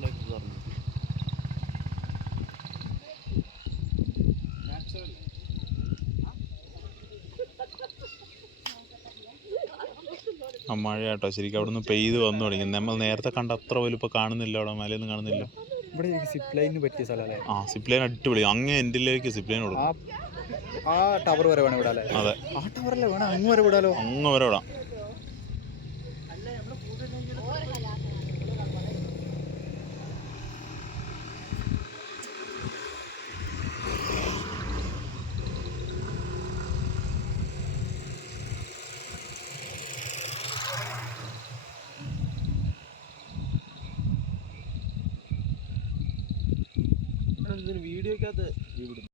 ഉണ്ടാക്കി പറഞ്ഞു ആ മഴ കേട്ടോ ശരിക്കും അവിടെ നിന്ന് പെയ്ത് വന്നു തുടങ്ങി. നമ്മൾ നേരത്തെ കണ്ട അത്ര വലുപ്പം കാണുന്നില്ല അവിടെ മലയൊന്നും കാണുന്നില്ല. ഇവിടെ ആ സിപ്പ് ലൈൻ അടിപൊളി. അങ്ങനെ എന്തിലേക്ക് സിപ്ലൈൻ ലൈൻ കൊടുക്കും ആ ടവർ വരെ വേണം അതെ. ആ ടവറല്ലേ വേണം? വരെ അങ്ങ് വരെ വിടാം. വീഡിയോക്കകത്ത്